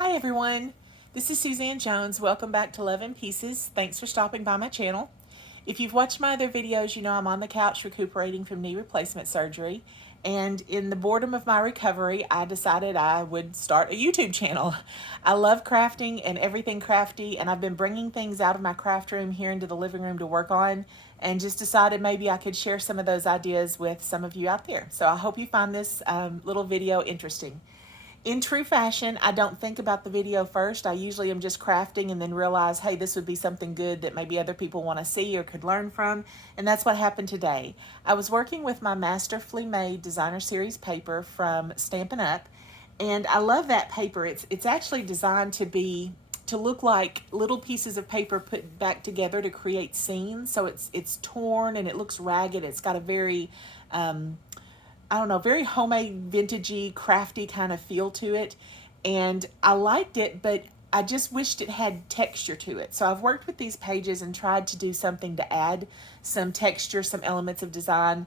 Hi everyone, this is Suzanne Jones. Welcome back to Love in Pieces. Thanks for stopping by my channel. If you've watched my other videos, you know I'm on the couch recuperating from knee replacement surgery. And in the boredom of my recovery, I decided I would start a YouTube channel. I love crafting and everything crafty, and I've been bringing things out of my craft room here into the living room to work on, and just decided maybe I could share some of those ideas with some of you out there. So I hope you find this little video interesting. In true fashion, I don't think about the video first. I usually am just crafting and then realize, hey, this would be something good that maybe other people want to see or could learn from. And that's what happened today. I was working with my Masterfully Made Designer Series paper from Stampin Up. And I love that paper. It's actually designed to look like little pieces of paper put back together to create scenes. So it's torn and it looks ragged. It's got a very I don't know, very homemade, vintagey, crafty kind of feel to it. And I liked it, but I just wished it had texture to it. So I've worked with these pages and tried to do something to add some texture, some elements of design.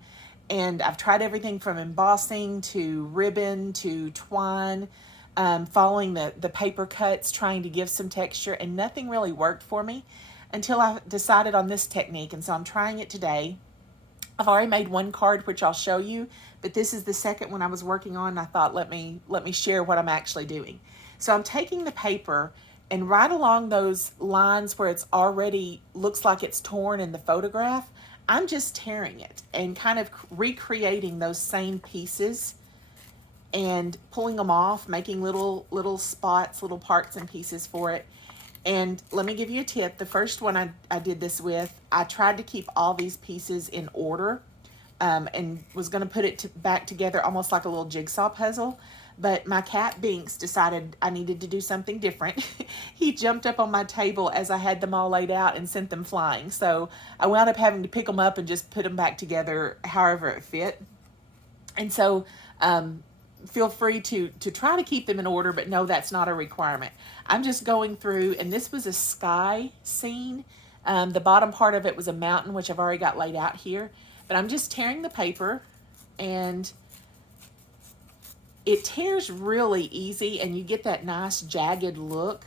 And I've tried everything from embossing to ribbon to twine, following the paper cuts, trying to give some texture, and nothing really worked for me until I decided on this technique. And so I'm trying it today. I've already made one card, which I'll show you, but this is the second one I was working on. I thought, let me share what I'm actually doing. So I'm taking the paper, and right along those lines where it's already looks like it's torn in the photograph, I'm just tearing it and kind of recreating those same pieces and pulling them off, making little spots, little parts and pieces for it. And let me give you a tip. The first one I did this with, I tried to keep all these pieces in order, and was going to put it back together almost like a little jigsaw puzzle. But my cat Binks decided I needed to do something different. He jumped up on my table as I had them all laid out and sent them flying. So I wound up having to pick them up and just put them back together however it fit. And so feel free to try to keep them in order, but no, that's not a requirement. I'm just going through, and this was a sky scene. The bottom part of it was a mountain, which I've already got laid out here. But I'm just tearing the paper, and it tears really easy, and you get that nice jagged look.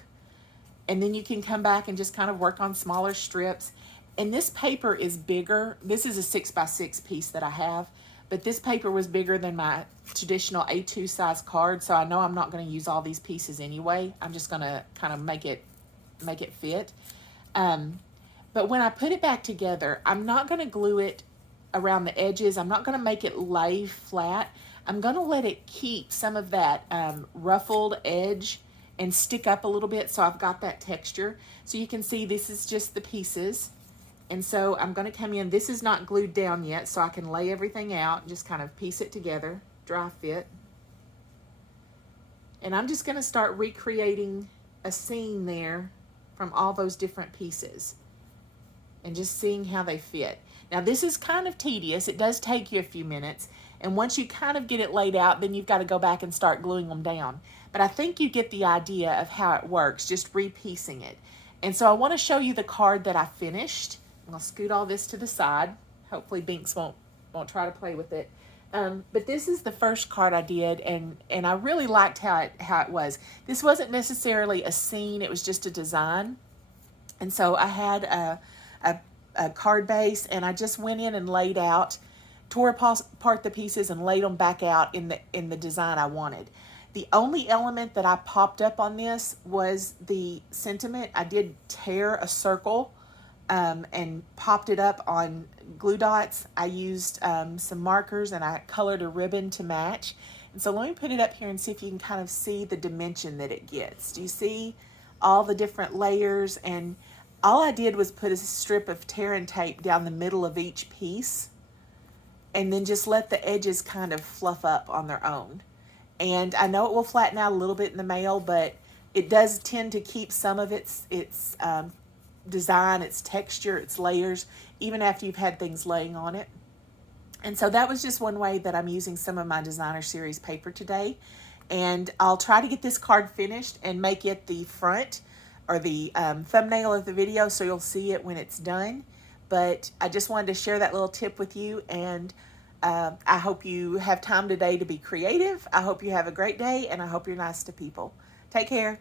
And then you can come back and just kind of work on smaller strips. And this paper is bigger. This is a 6x6 piece that I have, but this paper was bigger than my traditional A2 size card, so I know I'm not going to use all these pieces anyway. I'm just going to kind of make it fit. But when I put it back together, I'm not going to glue it around the edges. I'm not going to make it lay flat. I'm going to let it keep some of that ruffled edge and stick up a little bit, so I've got that texture. So you can see this is just the pieces. And so I'm going to come in. This is not glued down yet, so I can lay everything out and just kind of piece it together, dry fit. And I'm just going to start recreating a scene there from all those different pieces and just seeing how they fit. Now this is kind of tedious. It does take you a few minutes. And once you kind of get it laid out, then you've got to go back and start gluing them down. But I think you get the idea of how it works, just repiecing it. And so I want to show you the card that I finished. I'll scoot all this to the side. Hopefully Binks won't try to play with it. But this is the first card I did, and I really liked how it was. This wasn't necessarily a scene, it was just a design. And so I had a card base, and I just went in and laid out, tore apart the pieces and laid them back out in the design I wanted. The only element that I popped up on this was the sentiment. I did tear a circle and popped it up on glue dots. I used some markers, and I colored a ribbon to match. And so let me put it up here and see if you can kind of see the dimension that it gets. Do you see all the different layers? And all I did was put a strip of tear and tape down the middle of each piece, and then just let the edges kind of fluff up on their own. And I know it will flatten out a little bit in the mail, but it does tend to keep some of its design, its texture, its layers, even after you've had things laying on it. And so that was just one way that I'm using some of my designer series paper today. And I'll try to get this card finished and make it the front or the thumbnail of the video, so you'll see it when it's done. But I just wanted to share that little tip with you, and I hope you have time today to be creative. I hope you have a great day, and I hope you're nice to people. Take care.